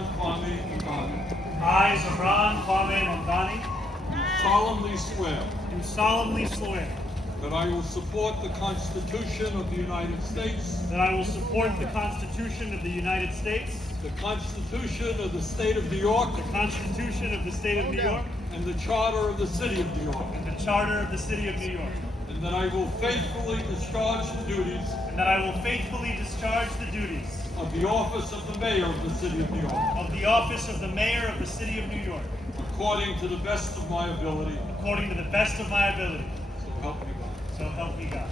Zafran Kwame Ngani, I, Zafran Kwame Ngani, solemnly swear do solemnly swear that I will support the Constitution of the United States, that I will support the Constitution of the United States, the Constitution of the State of New York, the Constitution of the State of New York, and the Charter of the City of New York, and the Charter of the City of New York, and that I will faithfully discharge the duties and that I will faithfully discharge the duties of the office of the Mayor of the City of New York, of the office of the Mayor of the City of New York, according to the best of my ability, according to the best of my ability. so help me God. So help me God.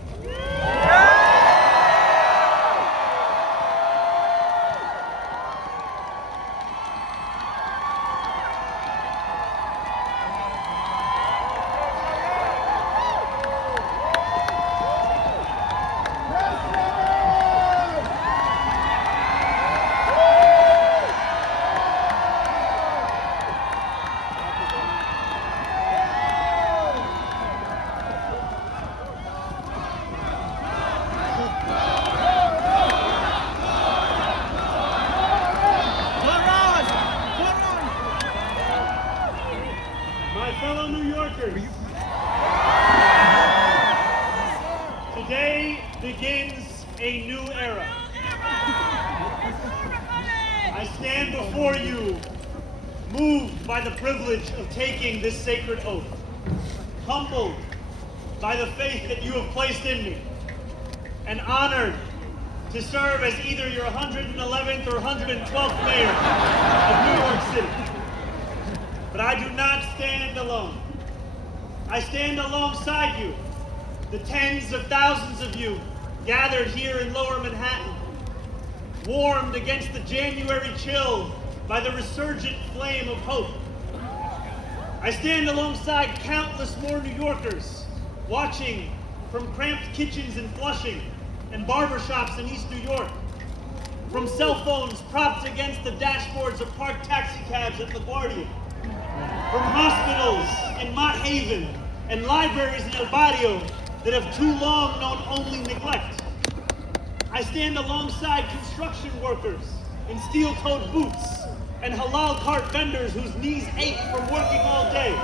My fellow New Yorkers, today begins a new era. I stand before you, moved by the privilege of taking this sacred oath, humbled by the faith that you have placed in me, and honored to serve as either your 111th or 112th mayor of New York City. But I do not stand alone. I stand alongside you, the tens of thousands of you gathered here in Lower Manhattan, warmed against the January chill by the resurgent flame of hope. I stand alongside countless more New Yorkers, watching from cramped kitchens in Flushing and barbershops in East New York, from cell phones propped against the dashboards of parked taxi cabs at LaGuardia, from hospitals in Mott Haven and libraries in El Barrio that have too long known only neglect. I stand alongside construction workers in steel-toed boots and halal cart vendors whose knees ache from working all day.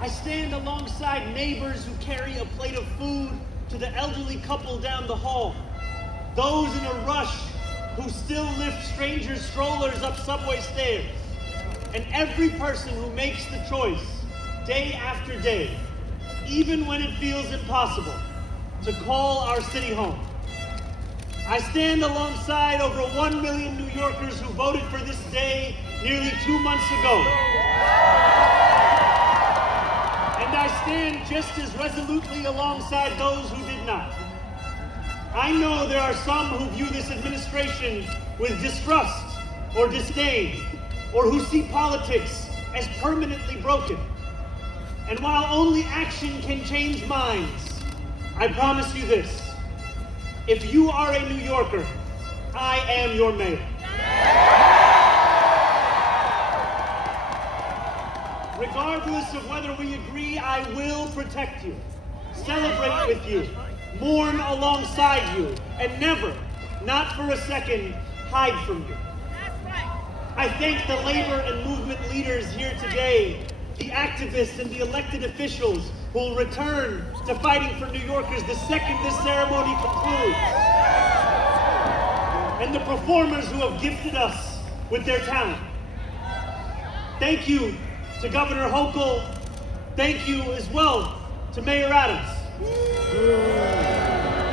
I stand alongside neighbors who carry a plate of food to the elderly couple down the hall, those in a rush who still lift strangers' strollers up subway stairs, and every person who makes the choice, day after day, even when it feels impossible, to call our city home. I stand alongside over 1 million New Yorkers who voted for this day nearly 2 months ago. And I stand just as resolutely alongside those who did not. I know there are some who view this administration with distrust or disdain, or who see politics as permanently broken. And while only action can change minds, I promise you this: if you are a New Yorker, I am your mayor. Regardless of whether we agree, I will protect you, celebrate with you, mourn alongside you, and never, not for a second, hide from you. I thank the labor and movement leaders here today, the activists and the elected officials who will return to fighting for New Yorkers the second this ceremony concludes, and the performers who have gifted us with their talent. Thank you to Governor Hochul. Thank you as well to Mayor Adams.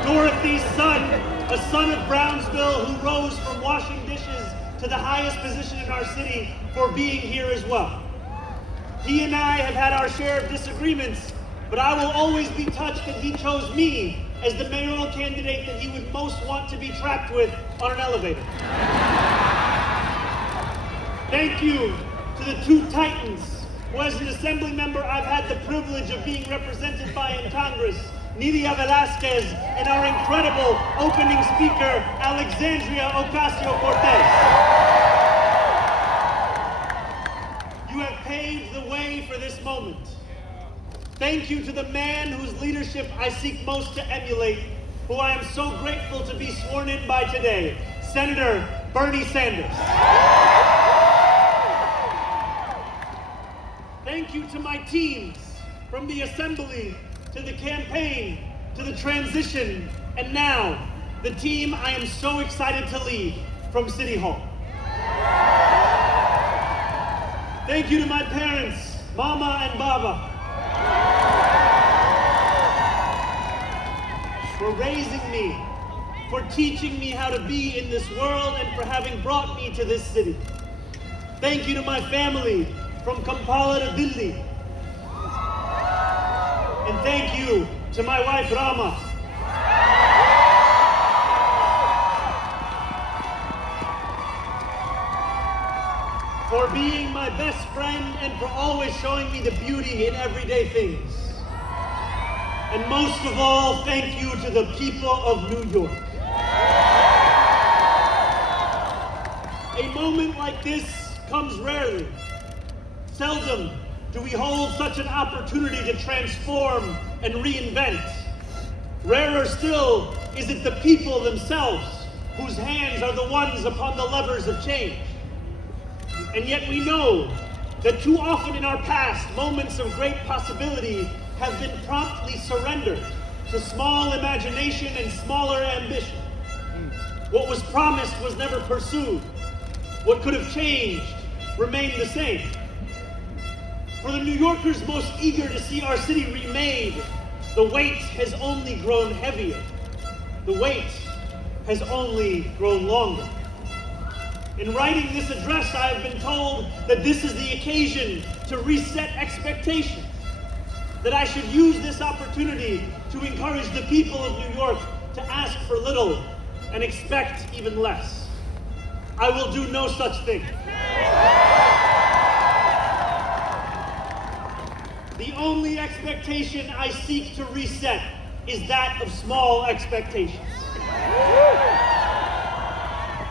Dorothy's son, a son of Brownsville who rose from washing dishes to the highest position in our city, for being here as well. He and I have had our share of disagreements, but I will always be touched that he chose me as the mayoral candidate that he would most want to be trapped with on an elevator. Thank you to the two titans who, as an assembly member, I've had the privilege of being represented by in Congress, Nidia Velázquez, and our incredible opening speaker, Alexandria Ocasio-Cortez. You have paved the way for this moment. Thank you to the man whose leadership I seek most to emulate, who I am so grateful to be sworn in by today, Senator Bernie Sanders. Thank you to my teams, from the assembly to the campaign to the transition, and now the team I am so excited to lead from City Hall. Thank you to my parents, Mama and Baba, for raising me, for teaching me how to be in this world, and for having brought me to this city. Thank you to my family, from Kampala to Delhi. And thank you to my wife, Rama. For being my best friend and for always showing me the beauty in everyday things. And most of all, thank you to the people of New York. A moment like this comes rarely. Seldom do we hold such an opportunity to transform and reinvent. Rarer still is it the people themselves whose hands are the ones upon the levers of change. And yet we know that too often in our past, moments of great possibility have been promptly surrendered to small imagination and smaller ambition. What was promised was never pursued. What could have changed remained the same. For the New Yorkers most eager to see our city remade, the weight has only grown heavier. The wait has only grown longer. In writing this address, I have been told that this is the occasion to reset expectations, that I should use this opportunity to encourage the people of New York to ask for little and expect even less. I will do no such thing. The only expectation I seek to reset is that of small expectations.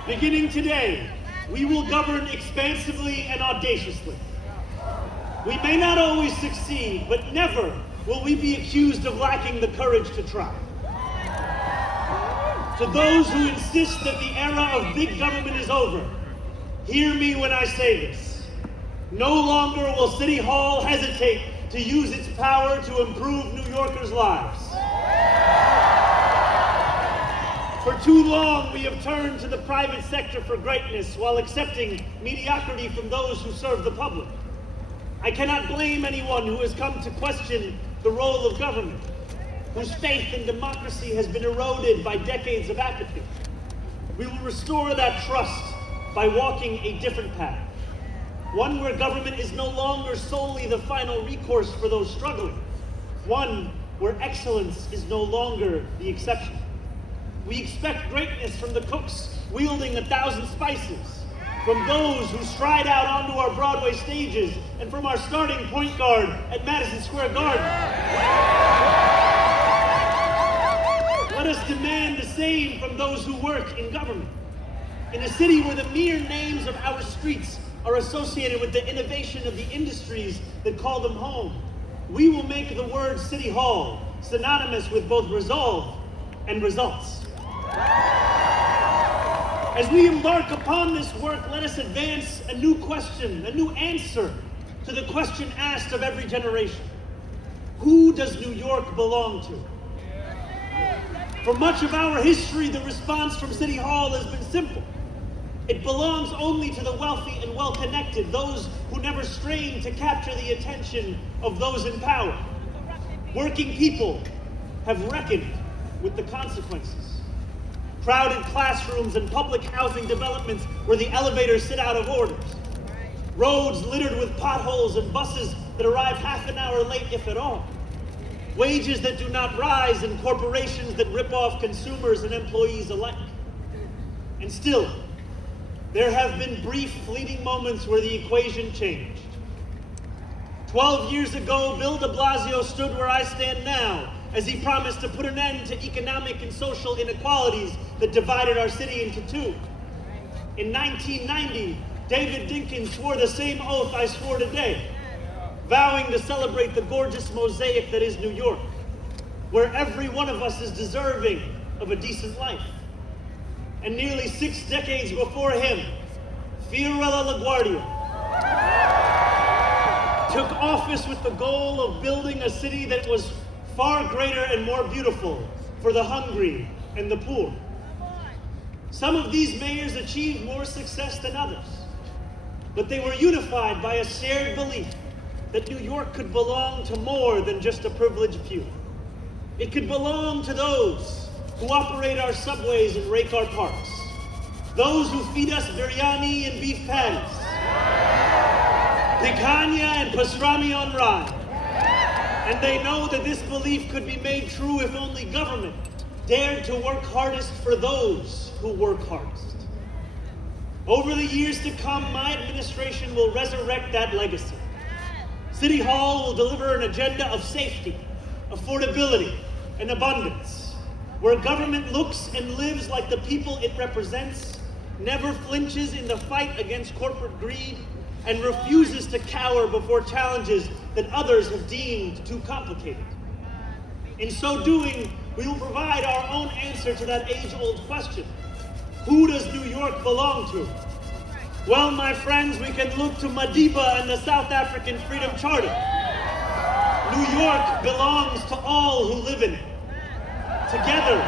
Beginning today, we will govern expansively and audaciously. We may not always succeed, but never will we be accused of lacking the courage to try. To those who insist that the era of big government is over, hear me when I say this. No longer will City Hall hesitate to use its power to improve New Yorkers' lives. For too long, we have turned to the private sector for greatness while accepting mediocrity from those who serve the public. I cannot blame anyone who has come to question the role of government, whose faith in democracy has been eroded by decades of apathy. We will restore that trust by walking a different path, one where government is no longer solely the final recourse for those struggling, one where excellence is no longer the exception. We expect greatness from the cooks wielding 1,000 spices, from those who stride out onto our Broadway stages, and from our starting point guard at Madison Square Garden. Let us demand the same from those who work in government. In a city where the mere names of our streets are associated with the innovation of the industries that call them home, we will make the word City Hall synonymous with both resolve and results. As we embark upon this work, let us advance a new question, a new answer to the question asked of every generation. Who does New York belong to? For much of our history, the response from City Hall has been simple. It belongs only to the wealthy and well-connected, those who never strain to capture the attention of those in power. Working people have reckoned with the consequences. Crowded classrooms and public housing developments where the elevators sit out of orders. Roads littered with potholes and buses that arrive half an hour late, if at all. Wages that do not rise and corporations that rip off consumers and employees alike. And still, there have been brief, fleeting moments where the equation changed. 12 years ago, Bill de Blasio stood where I stand now, as he promised to put an end to economic and social inequalities that divided our city into two. In 1990, David Dinkins swore the same oath I swore today, vowing to celebrate the gorgeous mosaic that is New York, where every one of us is deserving of a decent life. and nearly 6 decades before him, Fiorella LaGuardia, took office with the goal of building a city that was far greater and more beautiful for the hungry and the poor. Some of these mayors achieved more success than others, but they were unified by a shared belief that New York could belong to more than just a privileged few. It could belong to those who operate our subways and rake our parks, those who feed us biryani and beef patties, picanha and pastrami on rye. And they know that this belief could be made true if only government dared to work hardest for those who work hardest. Over the years to come, my administration will resurrect that legacy. City Hall will deliver an agenda of safety, affordability, and abundance, where government looks and lives like the people it represents, never flinches in the fight against corporate greed, and refuses to cower before challenges that others have deemed too complicated. In so doing, we will provide our own answer to that age-old question. Who does New York belong to? Well, my friends, we can look to Madiba and the South African Freedom Charter. New York belongs to all who live in it. Together,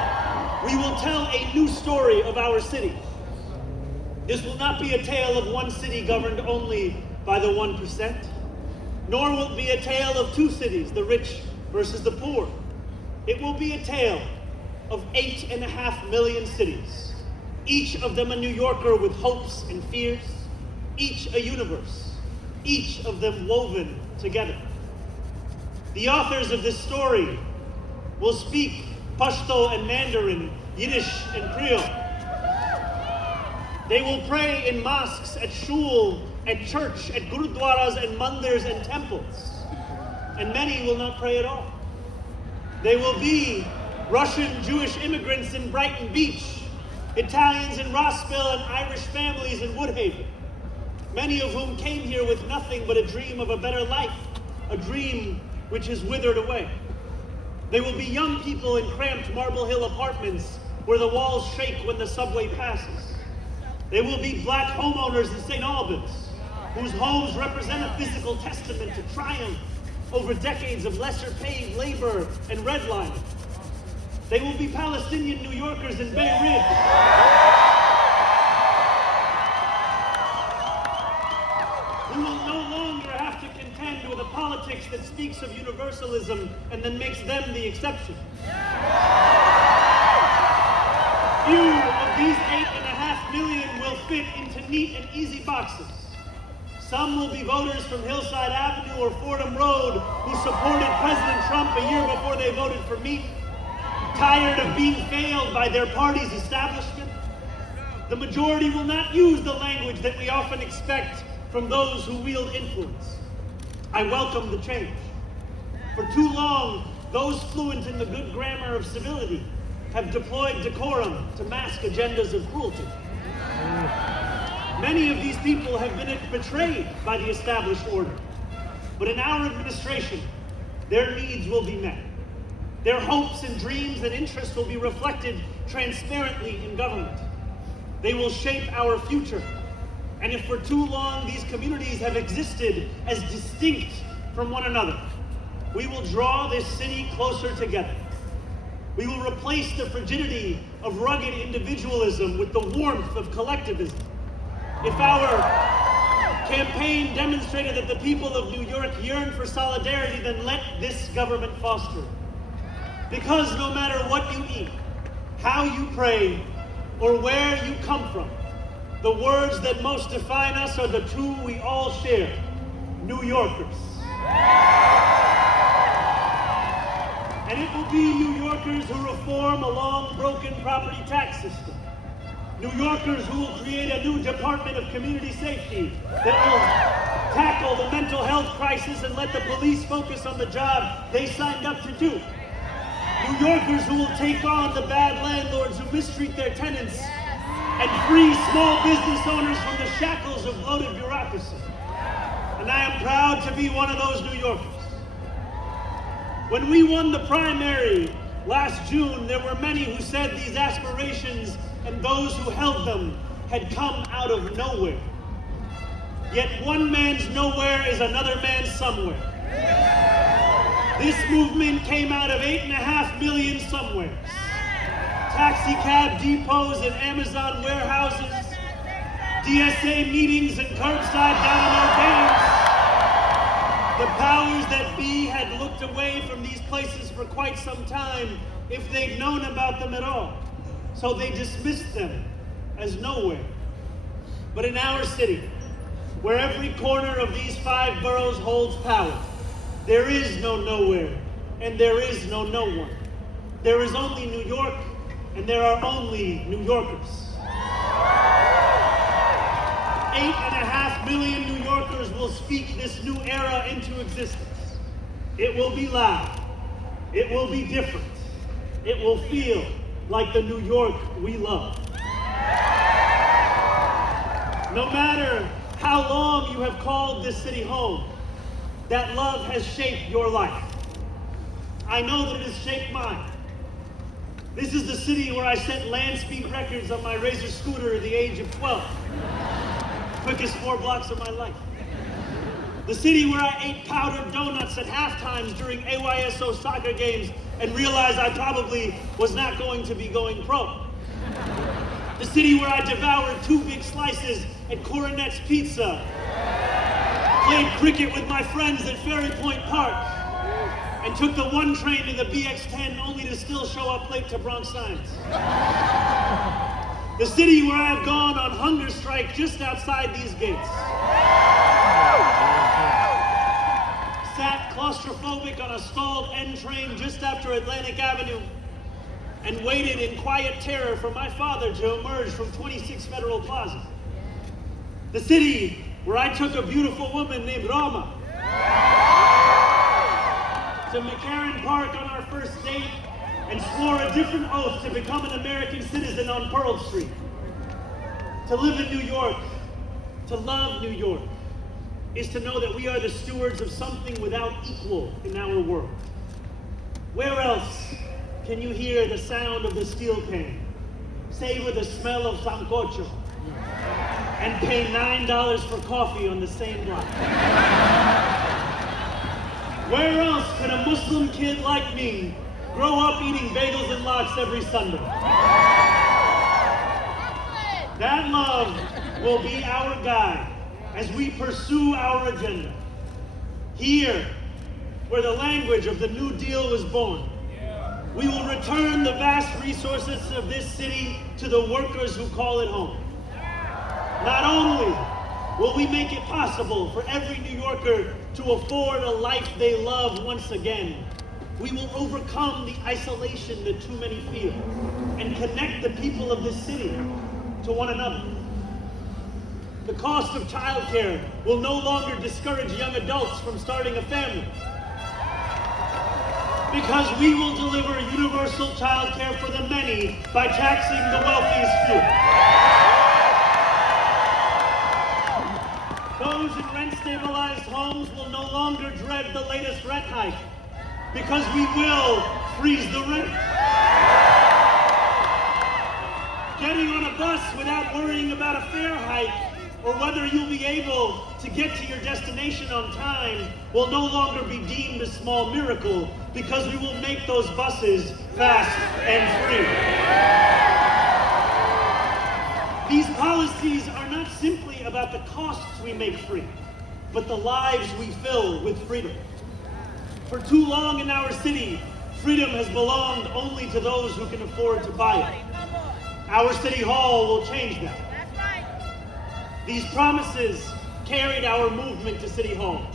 we will tell a new story of our city. This will not be a tale of one city governed only by the 1%, nor will it be a tale of two cities, the rich versus the poor. It will be a tale of 8.5 million cities, each of them a New Yorker with hopes and fears, each a universe, each of them woven together. The authors of this story will speak Pashto and Mandarin, Yiddish and Creole. They will pray in mosques, at shul, at church, at gurudwaras and mandirs and temples. And many will not pray at all. They will be Russian Jewish immigrants in Brighton Beach, Italians in Rossville, and Irish families in Woodhaven, many of whom came here with nothing but a dream of a better life, a dream which has withered away. They will be young people in cramped Marble Hill apartments where the walls shake when the subway passes. They will be black homeowners in St. Albans, whose homes represent a physical testament to triumph over decades of lesser paid labor and redlining. They will be Palestinian New Yorkers in Beirut, who will no longer have to contend with a politics that speaks of universalism and then makes them the exception. Few of these 8.5 million will fit into neat and easy boxes. Some will be voters from Hillside Avenue or Fordham Road who supported President Trump a year before they voted for me, tired of being failed by their party's establishment. The majority will not use the language that we often expect from those who wield influence. I welcome the change. For too long, those fluent in the good grammar of civility have deployed decorum to mask agendas of cruelty. Many of these people have been betrayed by the established order. But in our administration, their needs will be met. Their hopes and dreams and interests will be reflected transparently in government. They will shape our future. And if for too long these communities have existed as distinct from one another, we will draw this city closer together. We will replace the frigidity of rugged individualism with the warmth of collectivism. If our campaign demonstrated that the people of New York yearn for solidarity, then let this government foster it. Because no matter what you eat, how you pray, or where you come from, the words that most define us are the two we all share: New Yorkers. And it will be New Yorkers who reform a long broken property tax system. New Yorkers who will create a new Department of Community Safety that will tackle the mental health crisis and let the police focus on the job they signed up to do. New Yorkers who will take on the bad landlords who mistreat their tenants and free small business owners from the shackles of bloated bureaucracy. And I am proud to be one of those New Yorkers. When we won the primary last June, there were many who said these aspirations and those who held them had come out of nowhere. Yet one man's nowhere is another man's somewhere. This movement came out of 8.5 million somewheres. Taxi cab depots and Amazon warehouses, DSA meetings and curbside domino games. The powers that be had looked away from these places for quite some time if they'd known about them at all. So they dismissed them as nowhere. But in our city, where every corner of these 5 boroughs holds power, there is no nowhere, and there is no one. There is only New York, and there are only New Yorkers. 8.5 million New Yorkers will speak this new era into existence. It will be loud. It will be different. It will feel like the New York we love. No matter how long you have called this city home, that love has shaped your life. I know that it has shaped mine. This is the city where I set land speed records on my Razor scooter at the age of 12. Quickest 4 blocks of my life. The city where I ate powdered donuts at halftimes during AYSO soccer games and realized I probably was not going to be going pro. The city where I devoured 2 big slices at Coronet's Pizza, played cricket with my friends at Ferry Point Park, and took the 1 train to the BX-10 only to still show up late to Bronx Science. The city where I have gone on hunger strike just outside these gates. Sat claustrophobic on a stalled N train just after Atlantic Avenue and waited in quiet terror for my father to emerge from 26 Federal Plaza. The city where I took a beautiful woman named Rama to McCarran Park on our first date and swore a different oath to become an American citizen on Pearl Street. To live in New York, to love New York, is to know that we are the stewards of something without equal in our world. Where else can you hear the sound of the steel can, savor the smell of sancocho, and pay $9 for coffee on the same block? Where else can a Muslim kid like me grow up eating bagels and lox every Sunday? That love will be our guide as we pursue our agenda. Here, where the language of the New Deal was born, we will return the vast resources of this city to the workers who call it home. Not only will we make it possible for every New Yorker to afford a life they love once again, we will overcome the isolation that too many feel and connect the people of this city to one another. The cost of childcare will no longer discourage young adults from starting a family, because we will deliver universal childcare for the many by taxing the wealthiest few. Those in rent-stabilized homes will no longer dread the latest rent hike, because we will freeze the rent. Getting on a bus without worrying about a fare hike or whether you'll be able to get to your destination on time will no longer be deemed a small miracle, because we will make those buses fast and free. These policies are not simply about the costs we make free, but the lives we fill with freedom. For too long in our city, freedom has belonged only to those who can afford to buy it. Our city hall will change that. These promises carried our movement to City Hall,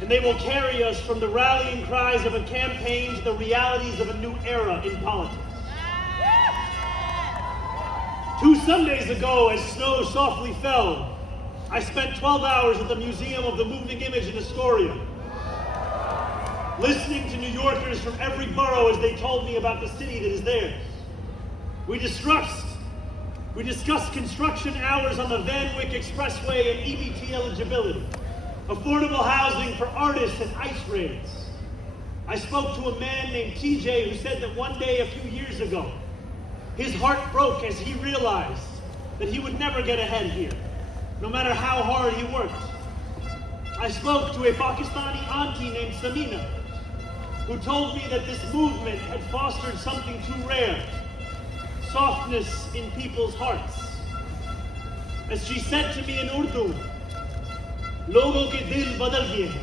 and they will carry us from the rallying cries of a campaign to the realities of a new era in politics. 2 Sundays ago, as snow softly fell, I spent 12 hours at the Museum of the Moving Image in Astoria, listening to New Yorkers from every borough as they told me about the city that is theirs. We discussed construction hours on the Van Wyck Expressway and EBT eligibility, affordable housing for artists and ice raids. I spoke to a man named TJ who said that one day a few years ago, His heart broke as he realized that he would never get ahead here, no matter how hard he worked. I spoke to a Pakistani auntie named Samina, who told me that this movement had fostered something too rare, softness in people's hearts. As she said to me in Urdu, "Logo ke dil badal gaye hain."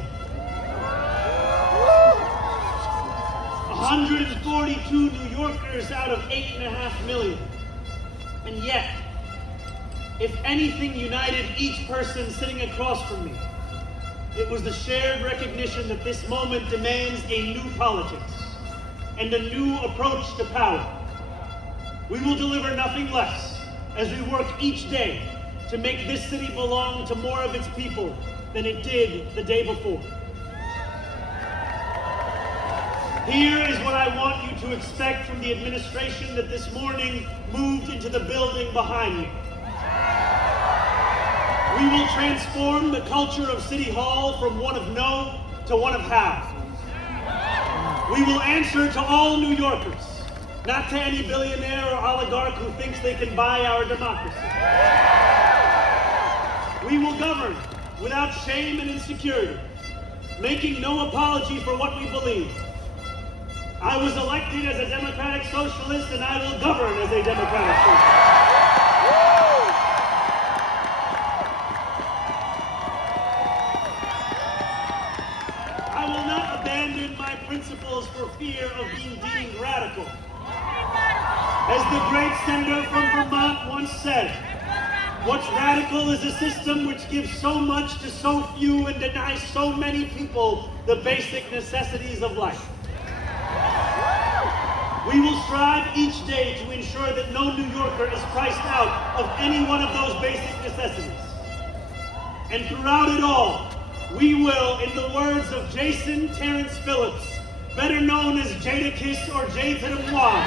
142 New Yorkers out of 8.5 million. And yet, if anything united each person sitting across from me, it was the shared recognition that this moment demands a new politics and a new approach to power. We will deliver nothing less as we work each day to make this city belong to more of its people than it did the day before. Here is what I want you to expect from the administration that this morning moved into the building behind me. We will transform the culture of City Hall from one of no to one of how. We will answer to all New Yorkers, not to any billionaire or oligarch who thinks they can buy our democracy. We will govern without shame and insecurity, making no apology for what we believe. I was elected as a democratic socialist, and I will govern as a democratic socialist. I will not abandon my principles for fear of being deemed radical. As the great senator from Vermont once said, what's radical is a system which gives so much to so few and denies so many people the basic necessities of life. We will strive each day to ensure that no New Yorker is priced out of any one of those basic necessities. And throughout it all, we will, in the words of Jason Terrence Phillips, better known as Jadakiss or Jay to the Moi,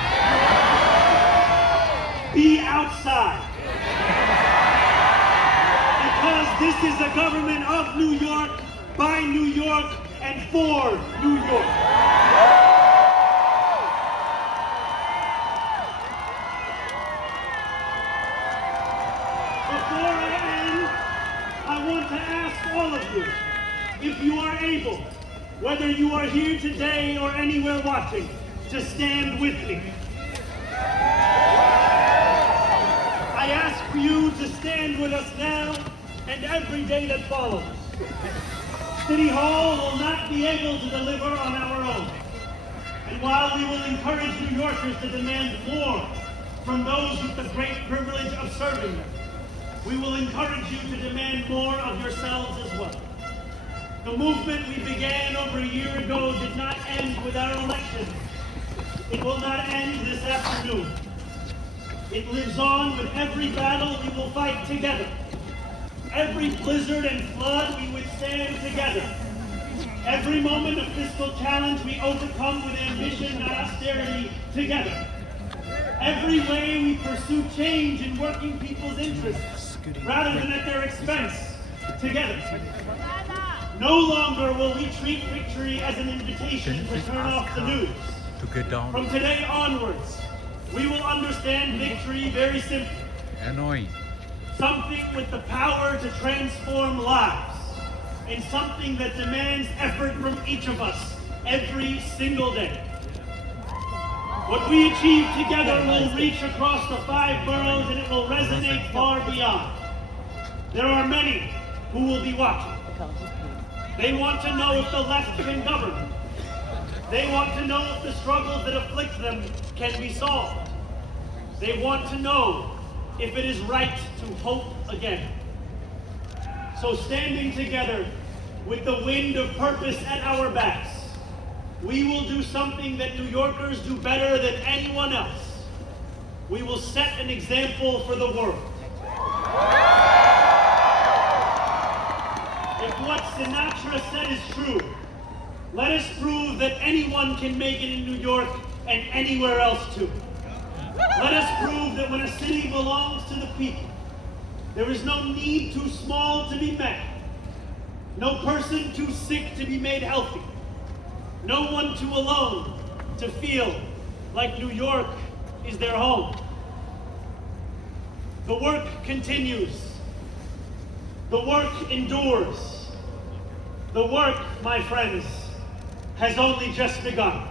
be outside. Because this is a government of New York, by New York, and for New York. Before I end, I want to ask all of you, if you are able, whether you are here today or anywhere watching, to stand with me. I ask for you to stand with us now and every day that follows. City Hall will not be able to deliver on our own. And while we will encourage New Yorkers to demand more from those with the great privilege of serving them, we will encourage you to demand more of yourselves as well. The movement we began over a year ago did not end with our election. It will not end this afternoon. It lives on with every battle we will fight together. Every blizzard and flood we withstand together. Every moment of fiscal challenge we overcome with ambition, not austerity, together. Every way we pursue change in working people's interests, rather than at their expense, together. No longer will we treat victory as an invitation to turn off the news. From today onwards, we will understand victory very simply. Annoying. Something with the power to transform lives, and something that demands effort from each of us every single day. What we achieve together will reach across the 5 boroughs, and it will resonate far beyond. There are many who will be watching. They want to know if the left can govern. They want to know if the struggles that afflict them can be solved. They want to know if it is right to hope again. So standing together with the wind of purpose at our backs, we will do something that New Yorkers do better than anyone else. We will set an example for the world. If what Sinatra said is true, let us prove that anyone can make it in New York and anywhere else too. Let us prove that when a city belongs to the people, there is no need too small to be met, no person too sick to be made healthy, no one too alone to feel like New York is their home. The work continues. The work endures. The work, my friends, has only just begun.